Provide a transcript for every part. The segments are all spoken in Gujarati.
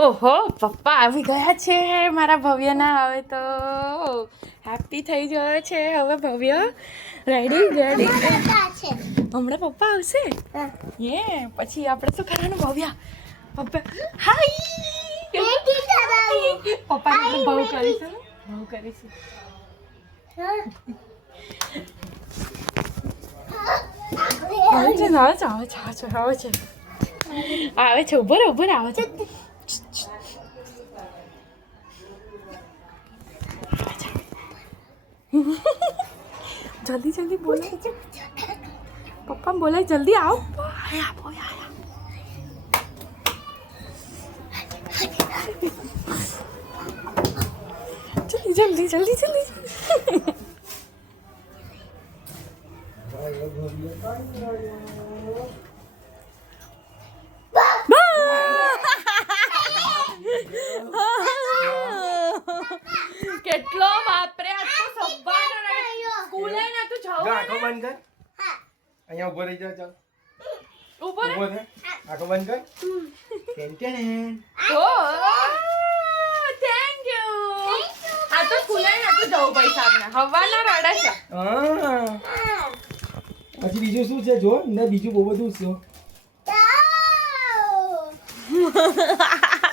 ઓહો પપ્પા આવી ગયા છે મારા ભવ્યના. હવે તો હેપી થઈ ગયો છે હવે ભવ્ય. રેડી રેડી હમણાં પપ્પા આવશે યે પછી આપણે શું કરવાનું ભવ્ય? પપ્પા હાય પપ્પા બહુ કરીશું બહુ કરીશું. આવે છે આવે છે આવે છે આવે છે આવે છે ઉભર ઉભર આવે છે. જલ્દી જલ્દી બોલો પપ્પા બોલાય જલ્દી આવો. જલ્દી જલ્દી જલ્દી કેટલો બાપરે આ તો સબ્બાનો સ્કૂલે ના તું જાવ આંખો બંધ કર. અહીંયા ઉભો રહી જા. ચાલ ઉભો રહે. આંખો બંધ કર. ટેન ઓ થેન્ક યુ. આ તો સ્કૂલે ના તું જાવ પૈસા આપને હવાના રડે છે. પછી બીજું શું છે જો ને બીજું બહુ બધું છે.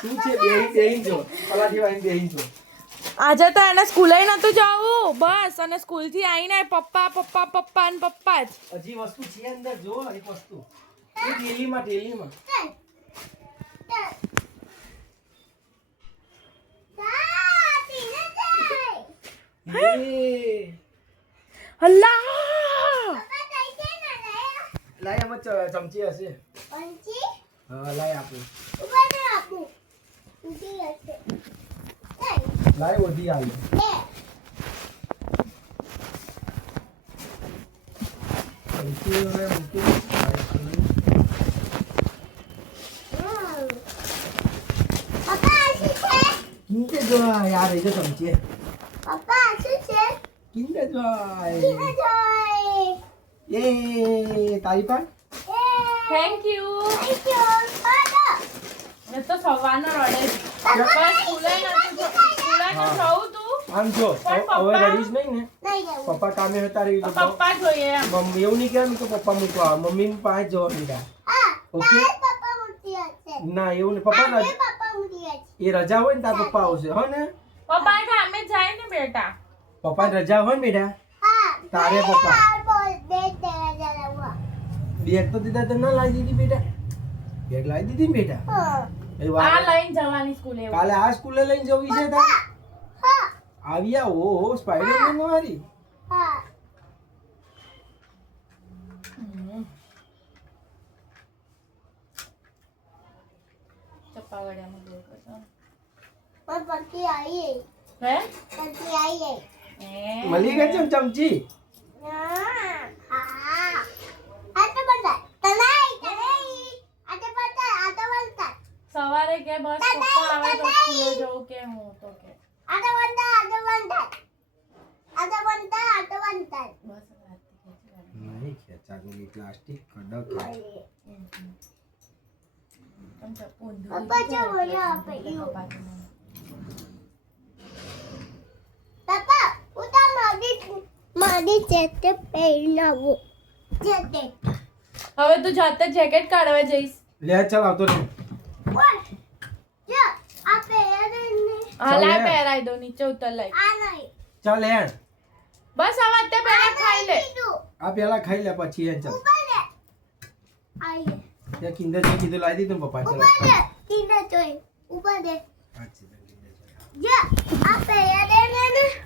શું છે બેહીન જો પલાથી વાઈન બેહીન જો. આજે તો એને સ્કૂલે નતું જવું બસ અને સ્કૂલ થી આવીને પપ્પા પપ્પા પપ્પા ને પપ્પા જ. હજી વસ્તુ છે અંદર જો એક વસ્તુ એ ઢેલીમાં અલ્લાહ લાય આમાં ચમચી હશે. હા લાય આપું લાય ઓધી આલે. ચમચી હવે મૂકી કિંતે જો યાર એ તો ચમચી પપ્પા શું છે? કિંતે જો એ તારી પર થેન્ક યુ. મેં તો સવારનો રડે બસ સ્કૂલે નતું જવું તું આમ જો હવે રડીશ નહીં ને પપ્પા કામે હતા રહી તો પપ્પા જોઈએ એમ. મમ્મી એવું નહીં કહેવાનું કે પપ્પા મૂકવા મમ્મી પાસે જવા દીધા. ઓકે ના એવું નહીં પપ્પા એ રજા હોય ને તાર પપ્પા આવશે હો ને. પપ્પા કામે જાય ને બેટા. પપ્પા રજા હોય ને બેટા તારે પપ્પા બેગ તો દીધા તો ના લાવી દીધી બેટા. બેગ લાવી દીધી ને બેટા. આ લઈને જવાની સ્કૂલે. કાલે આ સ્કૂલે લઈને જવી છે તારે આવ્યા ઓહો સ્પાઈડરમેન વાળી. ચપ્પા વડ્યામાં બોલ કરતો હે મળી ગઈ છે ચમચી. સવારે કે બસ પપ્પા આવે તો સ્કૂલે જવું કે હું તો કે બસ નહીં ખેંચાતું પ્લાસ્ટિક કડક હવે તું જાતે જેકેટ કાઢવા જઈશ. લે ચાલ આવતો રે. હા લાય પહેરાઈ દો નીચે ઉતર લઈ. ચાલ હેણ બસ હવે તે પહેલા ખાઈ લે. આ પેલા ખાઈ લે પછી હેણ ચાલ. ત્યાં કિંદર જો કીધું લાવી દીધું પપ્પા ચાલ.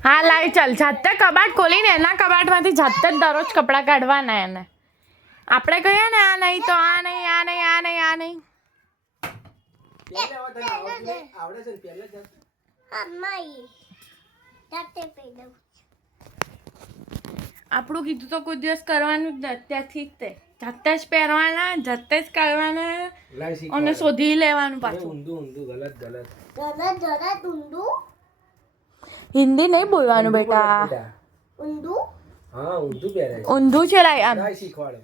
હા લાય ચાલ જાતે કબાટ ખોલીને એના કબાટમાંથી જાતે જ દરરોજ કપડાં કાઢવાના એને. આપણે કહીએ ને આ નહીં તો આ નહીં આ નહીં આ નહીં આ નહીં. આવડે છે પહેલા જ આપણું કીધું તો કોઈ દિવસ કરવાનું જ ત્યાંથી જ તે જાતે જ પહેરવાના જાતે જ કાઢવાના અને શોધી લેવાનું પાછું. ઊંધું ગલત હિન્દી નહીં બોલવાનું બેટા. હા ઊંધું પહેરાય. ઊંધું છે લાય આમ શીખવાડે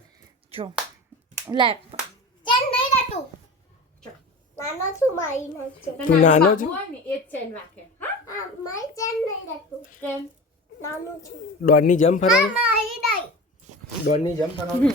જો લે ચલ નહીં લાતું નાનો છું મારી નાખશે તું નાનો બાબુ છું? હોય ને એ જ ચેન રાખે હા હા મારી ચેન નહીં રાખતું કેમ નાનું છું ડોનની જેમ ફરવાનું મારી ડાઈ ડોનની જેમ ફરવાનું